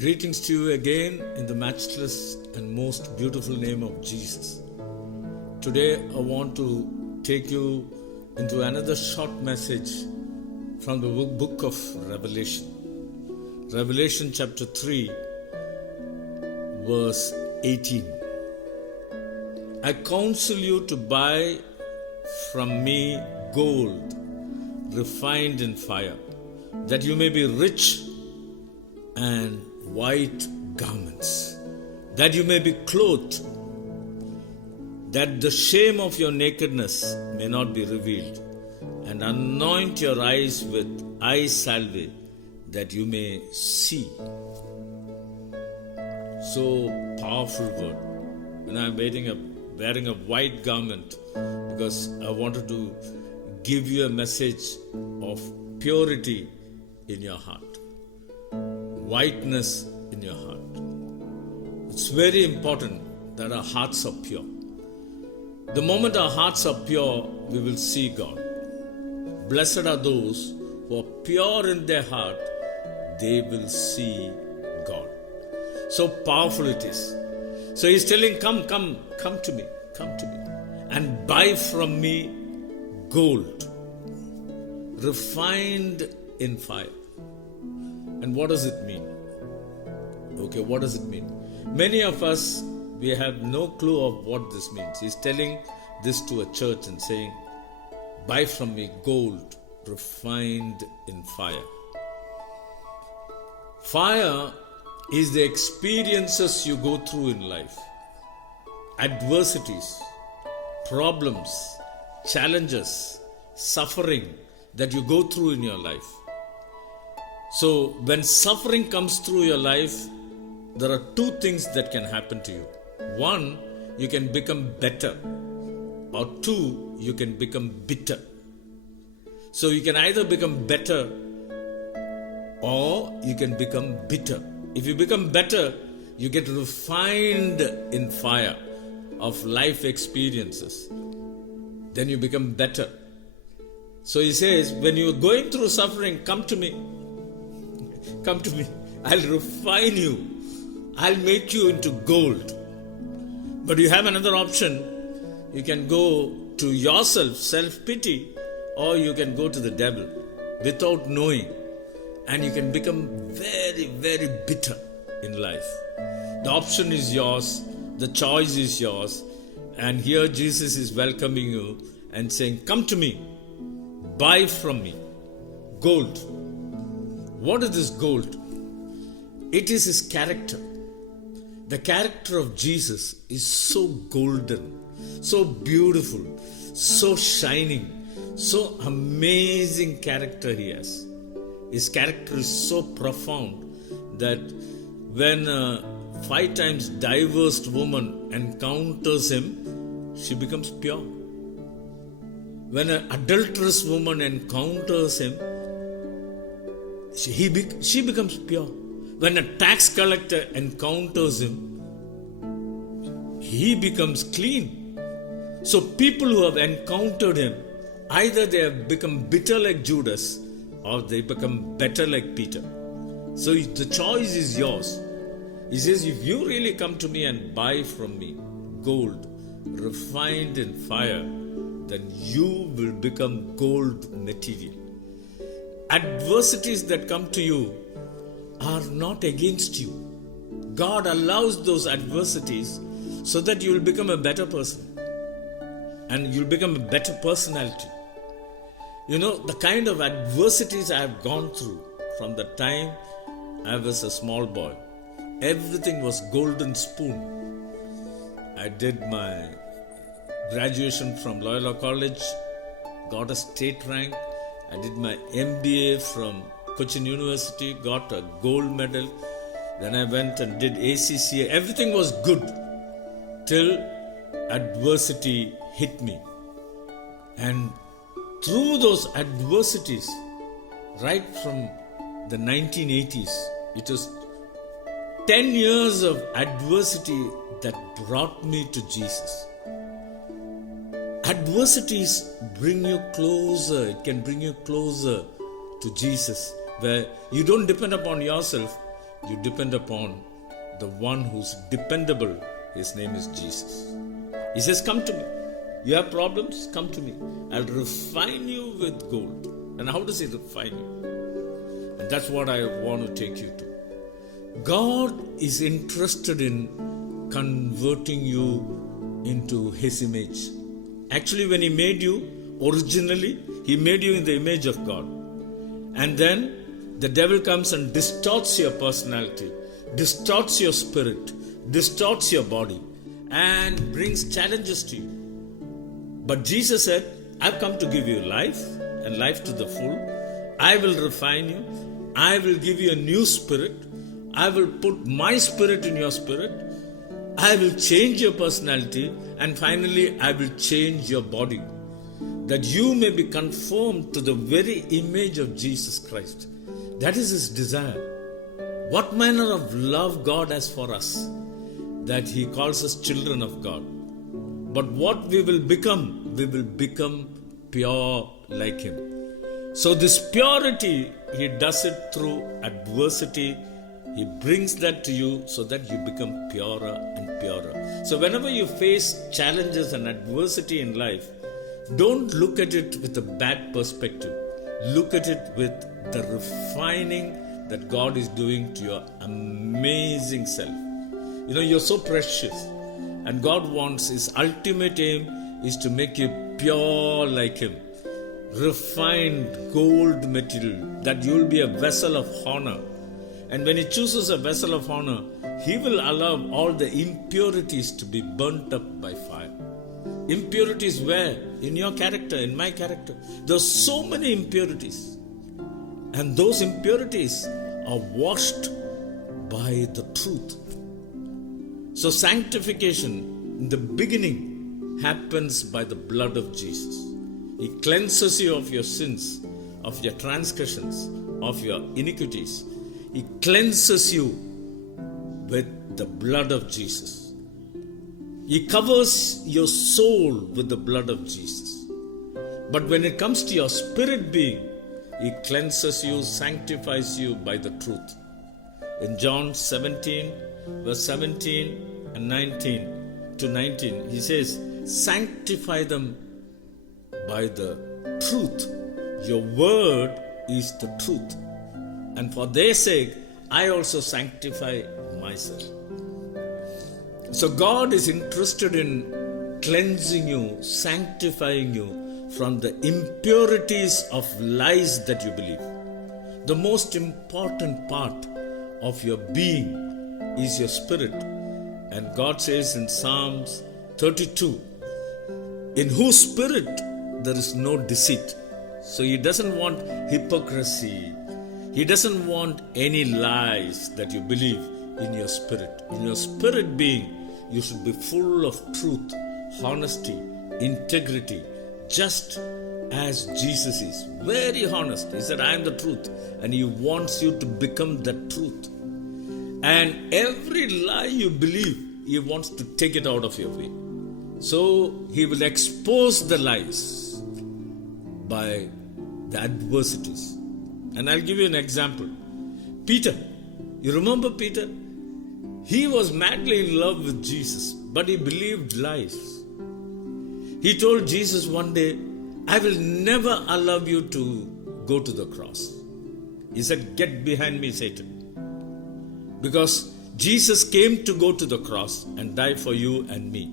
Greetings to you again in the matchless and most beautiful name of Jesus. Today I want to take you into another short message from the book of Revelation. Revelation chapter 3 verse 18. I counsel you to buy from me gold refined in fire, that you may be rich, and white garments, that you may be clothed, that the shame of your nakedness may not be revealed, and anoint your eyes with eye salve, that you may see. So powerful word. And I'm wearing a white garment because I wanted to give you a message of purity in your heart. Whiteness in your heart. It's very important that our hearts are pure. The moment our hearts are pure, we will see God. Blessed are those who are pure in their heart, they will see God. So powerful it is. So he's telling, come to me, and buy from me gold, refined in fire. And what does it mean? Okay, what does it mean? Many of us, we have no clue of what this means. He's telling this to a church and saying, buy from me gold refined in fire. Fire is the experiences you go through in life. Adversities, problems, challenges, suffering that you go through in your life. So when suffering comes through your life, there are two things that can happen to you. One, you can become better, or two, you can become bitter. So you can either become better or you can become bitter. If you become better, you get refined in fire of life experiences. Then you become better. So he says, when you are going through suffering, come to me. Come to me. I'll refine you. I'll make you into gold. But you have another option. You can go to yourself, self-pity, or you can go to the devil without knowing. And you can become very, very bitter in life. The option is yours. The choice is yours. And here Jesus is welcoming you and saying, come to me. Buy from me gold. What is this gold? It is his character. The character of Jesus is so golden, so beautiful, so shining, so amazing character he has. His character is so profound that when a 5 times divorced woman encounters him, she becomes pure. When an adulterous woman encounters him, she becomes pure. When a tax collector encounters him, he becomes clean. So people who have encountered him, either they have become bitter like Judas, or they become better like Peter. So the choice is yours. He says, if you really come to me and buy from me gold refined in fire, then you will become gold material. Adversities that come to you are not against you. God allows those adversities so that you will become a better person and you'll become a better personality. You know, the kind of adversities I have gone through from the time I was a small boy, everything was golden spoon. I did my graduation from Loyola College, got a state rank. I did my MBA from Cochin University, got a gold medal. Then I went and did ACCA. Everything was good till adversity hit me. And through those adversities, right from the 1980s, it was 10 years of adversity that brought me to Jesus. Adversities bring you closer. It can bring you closer to Jesus, where you don't depend upon yourself. you depend upon the one who's dependable. His name is Jesus. He says, come to me. You have problems? Come to me. I'll refine you with gold. And how does he refine you? And that's what I want to take you to. God is interested in converting you into His image. Actually, when He made you, originally, He made you in the image of God. And then the devil comes and distorts your personality, distorts your spirit, distorts your body, and brings challenges to you. But Jesus said, I've come to give you life, and life to the full. I will refine you. I will give you a new spirit. I will put my spirit in your spirit. I will change your personality, and finally I will change your body, that you may be conformed to the very image of Jesus Christ. That is His desire. What manner of love God has for us, that He calls us children of God. But what we will become pure like Him. So this purity, He does it through adversity. He brings that to you so that you become purer and purer. So whenever you face challenges and adversity in life, don't look at it with a bad perspective. Look at it with the refining that God is doing to your amazing self. You know, you're so precious, and God wants, His ultimate aim is to make you pure like Him. Refined gold material, that you will be a vessel of honor. And when He chooses a vessel of honor, He will allow all the impurities to be burnt up by fire. Impurities where? In your character, in my character. There's so many impurities. And those impurities are washed by the truth. So sanctification in the beginning happens by the blood of Jesus. He cleanses you of your sins, of your transgressions, of your iniquities. He cleanses you with the blood of Jesus. He covers your soul with the blood of Jesus. But when it comes to your spirit being, He cleanses you, sanctifies you by the truth. In John 17, verse 17 and 19 to 19, He says, sanctify them by the truth. Your word is the truth. And for their sake, I also sanctify myself. So God is interested in cleansing you, sanctifying you from the impurities of lies that you believe. The most important part of your being is your spirit. And God says in Psalms 32, in whose spirit there is no deceit. So He doesn't want hypocrisy. He doesn't want any lies that you believe in your spirit. In your spirit being, you should be full of truth, honesty, integrity, just as Jesus is. Very honest. He said, I am the truth. And He wants you to become that truth. And every lie you believe, He wants to take it out of your way. So He will expose the lies by the adversities. And I'll give you an example. Peter. You remember Peter? He was madly in love with Jesus, but he believed lies. He told Jesus one day, I will never allow you to go to the cross. He said, get behind me, Satan. Because Jesus came to go to the cross and die for you and me.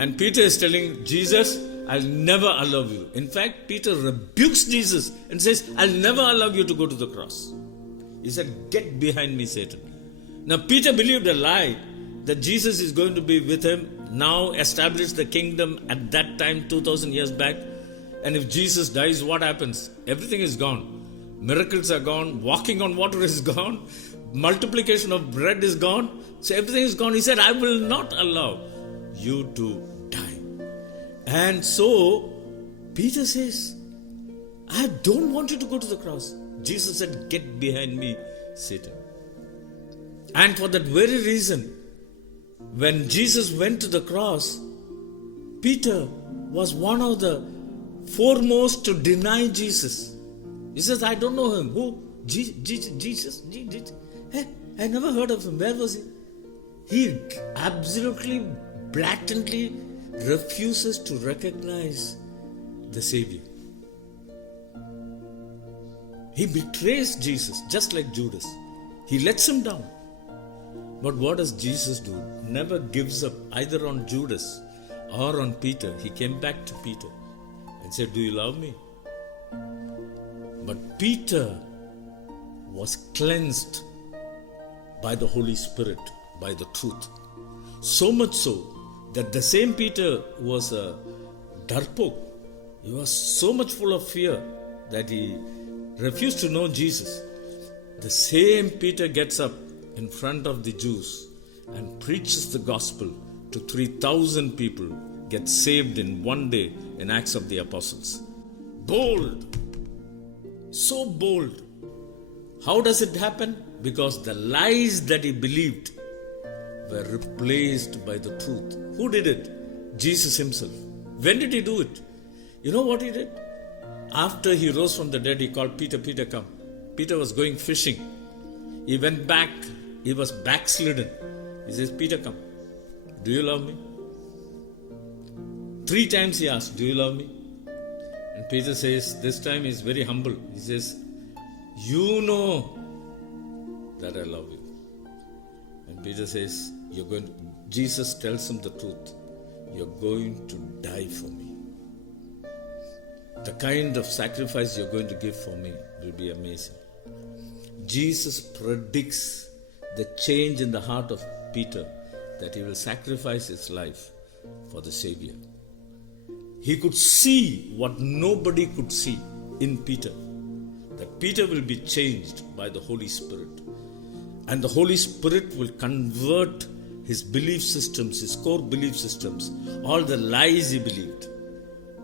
And Peter is telling Jesus, I'll never allow you. In fact, Peter rebukes Jesus and says, I'll never allow you to go to the cross. He said, get behind me, Satan. Now, Peter believed a lie that Jesus is going to be with him, now establish the kingdom at that time, 2000 years back. And if Jesus dies, what happens? Everything is gone. Miracles are gone. Walking on water is gone. Multiplication of bread is gone. So everything is gone. He said, I will not allow you to die. And so, Peter says, I don't want you to go to the cross. Jesus said, get behind me, Satan. And for that very reason, when Jesus went to the cross, Peter was one of the foremost to deny Jesus. He says, I don't know him. Who? Jesus? I never heard of him. Where was he? He absolutely, blatantly refuses to recognize the Savior. He betrays Jesus just like Judas. He lets him down. But what does Jesus do? Never gives up either on Judas or on Peter. He came back to Peter and said, "Do you love me?" But Peter was cleansed by the Holy Spirit, by the truth. So much so that the same Peter was a darpok. He was so much full of fear that he refused to know Jesus. The same Peter gets up in front of the Jews and preaches the gospel to 3,000 people, get saved in one day in Acts of the Apostles. Bold. So bold. How does it happen? Because the lies that he believed were replaced by the truth. Who did it? Jesus himself. When did he do it? You know what he did? After he rose from the dead, he called Peter, "Peter, come." Peter was going fishing. He went back. He was backslidden. He says, "Peter, come. Do you love me?" 3 times he asked, "Do you love me?" And Peter says, this time he's very humble. He says, "You know that I love you." And Peter says, Jesus tells him the truth. "You're going to die for me. The kind of sacrifice you're going to give for me will be amazing." Jesus predicts the change in the heart of Peter, that he will sacrifice his life for the Savior. He could see what nobody could see in Peter, that Peter will be changed by the Holy Spirit. And the Holy Spirit will convert his belief systems, his core belief systems, all the lies he believed,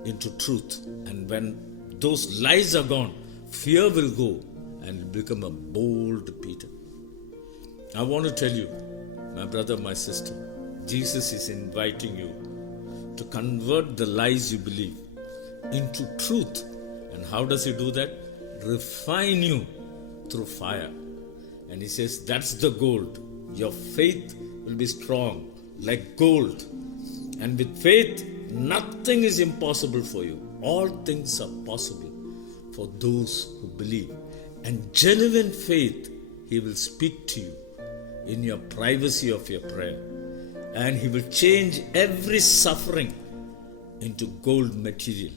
into truth. And when those lies are gone, fear will go and become a bold Peter. I want to tell you, my brother, my sister, Jesus is inviting you to convert the lies you believe into truth. And how does he do that? Refine you through fire. And he says, that's the gold. Your faith will be strong like gold. And with faith, nothing is impossible for you. All things are possible for those who believe. And genuine faith, he will speak to you in your privacy of your prayer. And he will change every suffering into gold material,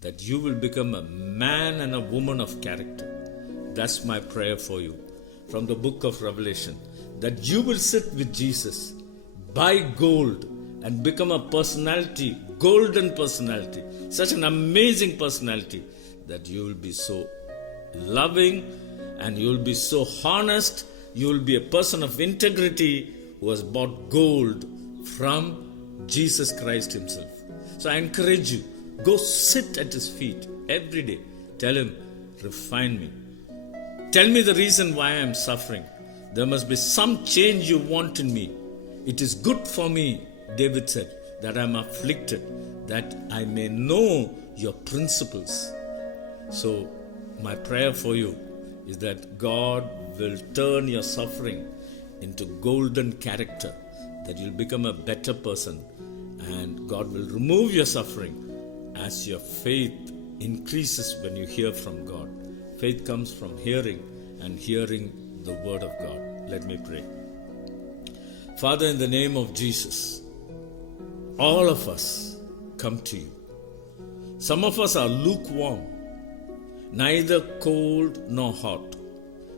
that you will become a man and a woman of character. That's my prayer for you from the book of Revelation, that you will sit with Jesus, buy gold, and become a personality, golden personality, such an amazing personality, that you will be so loving and you will be so honest. You will be a person of integrity who has bought gold from Jesus Christ himself. So I encourage you, go sit at his feet every day. Tell him, refine me. Tell me the reason why I am suffering. There must be some change you want in me. It is good for me, David said, that I am afflicted, that I may know your principles. So my prayer for you is that God will turn your suffering into golden character, that you'll become a better person, and God will remove your suffering as your faith increases when you hear from God. Faith comes from hearing, and hearing the word of God. Let me pray. Father, in the name of Jesus, all of us come to you. Some of us are lukewarm, neither cold nor hot.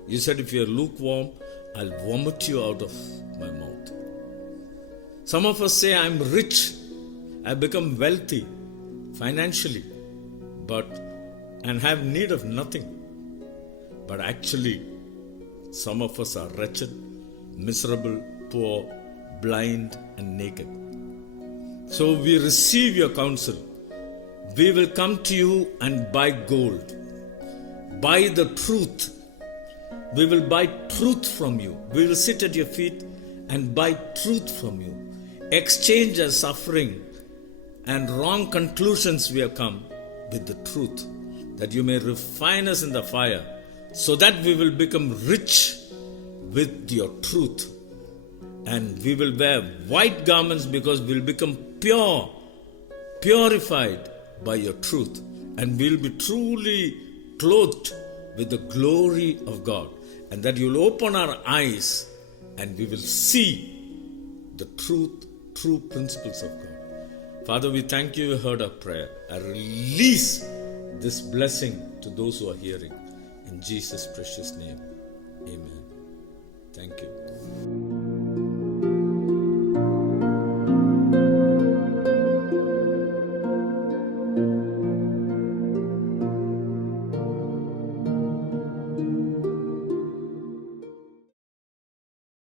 You said, if you're lukewarm, I'll vomit you out of my mouth. Some of us say, I'm rich, I've become wealthy financially, and have need of nothing. But actually, some of us are wretched, miserable, poor, blind, and naked. So we receive your counsel. We will come to you and buy gold. Buy the truth. We will buy truth from you. We will sit at your feet and buy truth from you. Exchange our suffering and wrong conclusions we have come with the truth, that you may refine us in the fire, so that we will become rich with your truth. And we will wear white garments because we will become pure, purified by your truth. And we will be truly clothed with the glory of God. And that you will open our eyes and we will see the true principles of God. Father, we thank you heard our prayer. I release this blessing to those who are hearing. In Jesus' precious name, amen. Thank you.